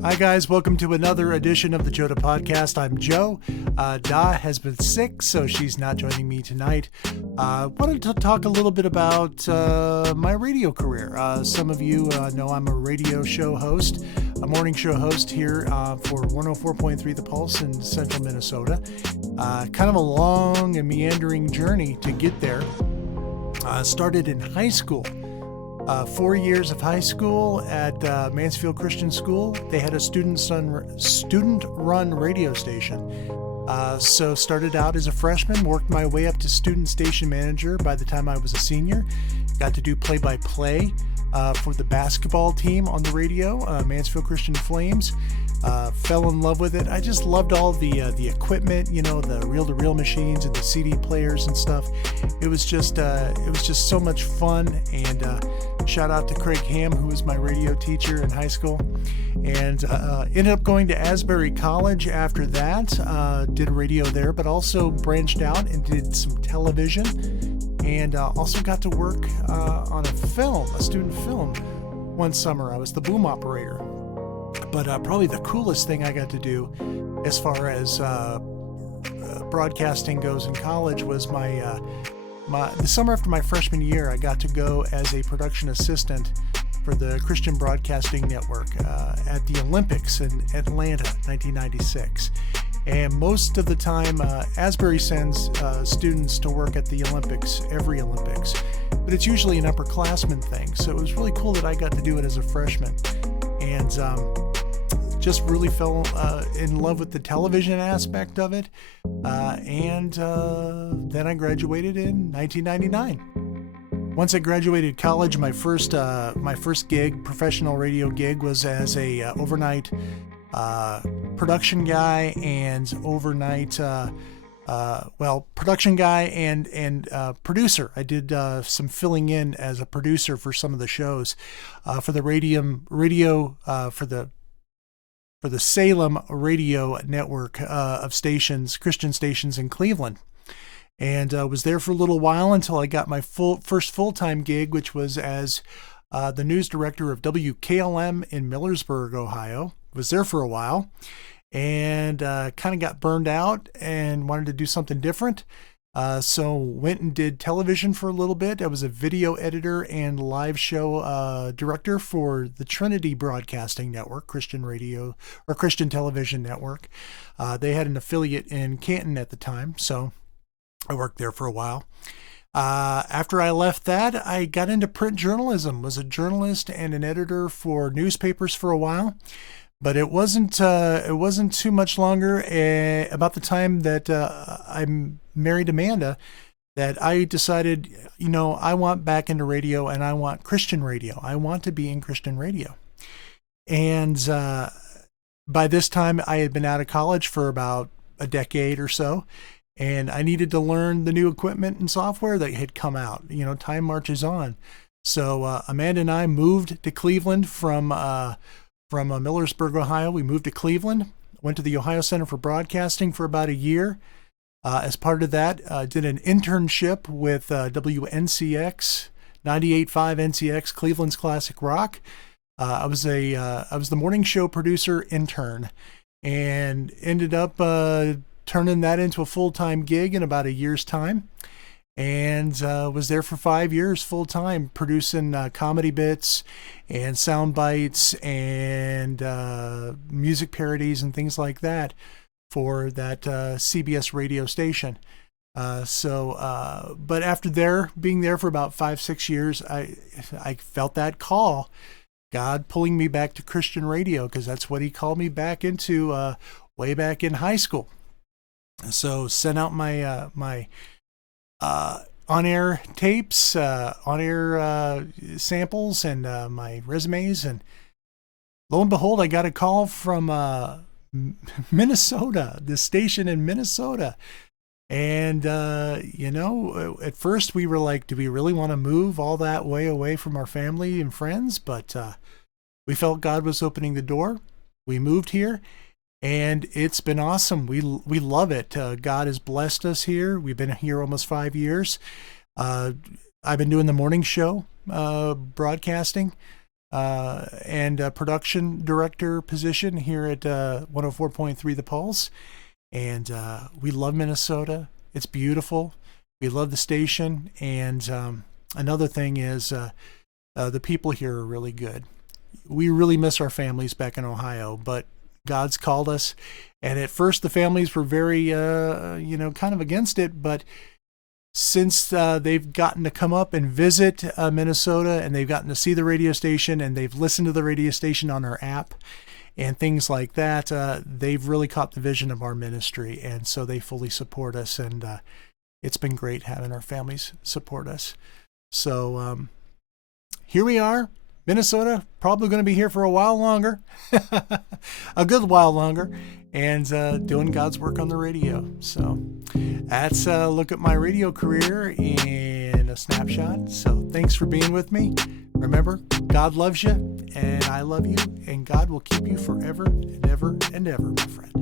Hi guys, welcome to another edition of the JoDa podcast. I'm Joe. Da has been sick, so she's not joining me tonight. Wanted to talk a little bit about my radio career. Some of you know I'm a radio show host, a morning show host here for 104.3 The Pulse in central Minnesota. Kind of a long and meandering journey to get there. Started in high school. 4 years of high school at Mansfield Christian School. They had a student-run radio station. So started out as a freshman, worked my way up to student station manager by the time I was a senior. Got to do play-by-play for the basketball team on the radio, Mansfield Christian Flames. Fell in love with it. I just loved all the equipment, you know, the reel-to-reel machines and the CD players and stuff. It was just so much fun. And shout out to Craig Ham, who was my radio teacher in high school. And ended up going to Asbury College after that. Did radio there, but also branched out and did some television. And also got to work on a student film. One summer, I was the boom operator. But probably the coolest thing I got to do as far as broadcasting goes in college was the summer after my freshman year. I got to go as a production assistant for the Christian Broadcasting Network at the Olympics in Atlanta, 1996. And most of the time, Asbury sends students to work at the Olympics, every Olympics. But it's usually an upperclassman thing. So it was really cool that I got to do it as a freshman. And just really fell in love with the television aspect of it. And then I graduated in 1999. Once I graduated college, my first gig, professional radio gig, was as a overnight production guy and production guy and producer. I did some filling in as a producer for some of the shows for the for the Salem radio network of stations, Christian stations in Cleveland. And was there for a little while until I got my first full-time gig, which was as the news director of WKLM in Millersburg, Ohio. Was there for a while and kind of got burned out and wanted to do something different. So went and did television for a little bit. I was a video editor and live show director for the Trinity Broadcasting Network, Christian radio or Christian television network. They had an affiliate in Canton at the time, so I worked there for a while. After I left that, I got into print journalism, was a journalist and an editor for newspapers for a while. But it wasn't too much longer about the time that I married Amanda that I decided, you know, I want back into radio and I want Christian radio. I want to be in Christian radio. And by this time, I had been out of college for about a decade or so, and I needed to learn the new equipment and software that had come out. You know, time marches on. So Amanda and I moved to Cleveland from Millersburg, Ohio. We moved to Cleveland, went to the Ohio Center for Broadcasting for about a year. As part of that, did an internship with WNCX, 98.5 NCX, Cleveland's Classic Rock. I was the morning show producer intern and ended up turning that into a full-time gig in about a year's time. And was there for 5 years full time, producing comedy bits and sound bites and music parodies and things like that for that CBS radio station. But after being there for about 5-6 years, I felt that call, God pulling me back to Christian radio, because that's what He called me back into way back in high school. So sent out my on-air tapes, on-air samples, and my resumes, and lo and behold, I got a call from Minnesota, the station in Minnesota. And at first we were like, do we really want to move all that way away from our family and friends? But we felt God was opening the door. We moved here. And it's been awesome. We love it. God has blessed us here. We've been here almost 5 years. I've been doing the morning show broadcasting and a production director position here at 104.3 The Pulse. And we love Minnesota. It's beautiful. We love the station. And another thing is the people here are really good. We really miss our families back in Ohio, but God's called us. And at first the families were very, kind of against it. But since they've gotten to come up and visit Minnesota, and they've gotten to see the radio station, and they've listened to the radio station on our app and things like that, they've really caught the vision of our ministry. And so they fully support us. And it's been great having our families support us. So here we are. Minnesota, probably going to be here for a while longer, a good while longer, and doing God's work on the radio. So that's a look at my radio career in a snapshot. So thanks for being with me. Remember, God loves you, and I love you, and God will keep you forever and ever and ever, my friend.